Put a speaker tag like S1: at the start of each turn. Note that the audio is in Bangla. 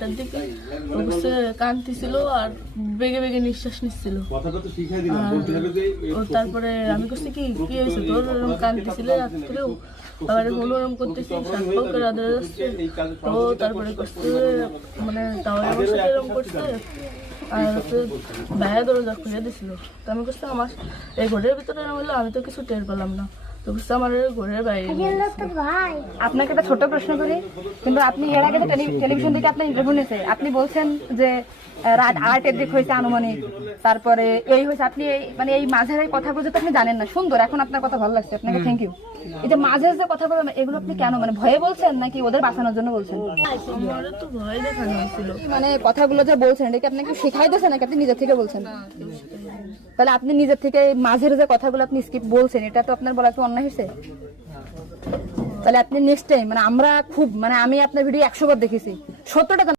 S1: তার দিকে আর বেগে বেগে নিঃশ্বাস নিচ্ছিল। তারপরে আমি করছি কি কি হয়েছে তোর? ওরকম কান্তিছিল রাত্রেও আবার হলো ওরকম করতেছি যাচ্ছে তো তারপরে করছে মানে সাথে এরকম করছে আর হচ্ছে ভাইয়া দরজা খুলে দিছিল। তো আমি করছি আমার এই ঘরের ভিতরে হলো আমি তো কিছু টের পেলাম না।
S2: আপনাকে একটা ছোট প্রশ্ন করি। কিন্তু আপনি এর আগে টেলিভিশন থেকে আপনার ইন্টারভিউ নিয়েছে আপনি বলছেন যে আহ, রাত আটের দিক হয়েছে আনুমানিক। তারপরে এই হয়েছে আপনি মানে এই মাঝের এই কথাগুলো তো আপনি জানেন না। সুন্দর এখন আপনার কথা ভালো লাগছে। আপনাকে থ্যাংক ইউ এই যে মাঝের যে কথাগুলো এগুলো আপনি কেন মানে ভয়ে বলছেন নাকি ওদের বাঁচানোর জন্য বলছেন?
S1: আমারও তো ভয়
S2: মানে কথাগুলো যে বলছেন এটা কি আপনাকে শিখাই দিয়েছে নাকি আপনি নিজের থেকে বলছেন? তাহলে আপনি নিজের থেকে মাঝের যে কথাগুলো আপনি স্কিপ বলছেন এটা তো আপনার বলা কি অন্যায় হয়েছে? তাহলে আপনি নেক্সট টাইম মানে আমরা খুব মানে আমি আপনার ভিডিও একশো বার দেখেছি। সত্তরটা